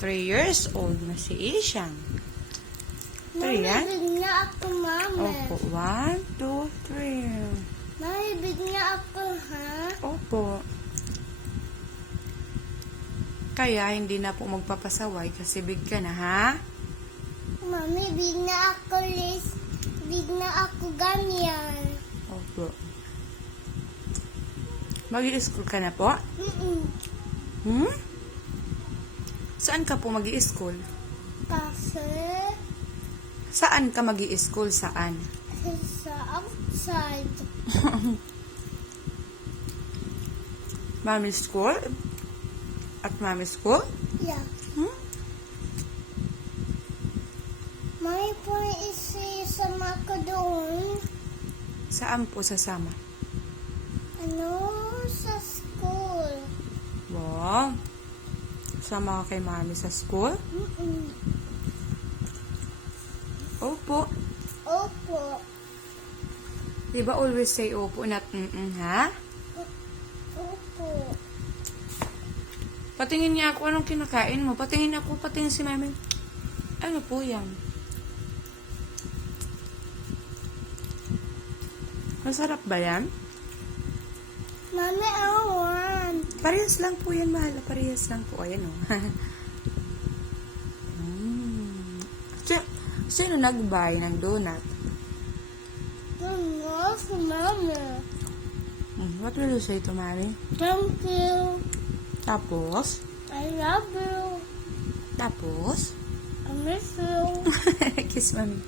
3 years old na si Ishang. 3 yan? Maribig na ako, Mami. Opo. 1, 2, 3. Maribig na ako, ha? Opo. Kaya hindi na po magpapasaway kasi big ka na, ha? Mami, big na ako, Liz. Big na ako ganyan. Opo. Mag-i-school ka na po? Mm-mm. Saan ka po mag-i-school? Kasi Saan ka mag-i-school? Saan? sa outside. Mommy school? At mommy school? Yeah. Hmm? May po isama ko doon. Saan po sasama? Sa school. Wow. Sama ka kay mommy sa school? Mm-mm. Opo. Opo. Di ba always say opo, not ha? Opo. Patingin niya ako anong kinakain mo. Patingin ako, patingin si mami. Ano po yan? Masarap ba yan? Mami, I want. Parehas lang po yan, mahal. Parehas lang po. Ayan o. Sino nag-buy ng donut? Si Mami. What will you say to mommy? Thank you. Tapos? I love you. Tapos? I miss you. Kiss mommy.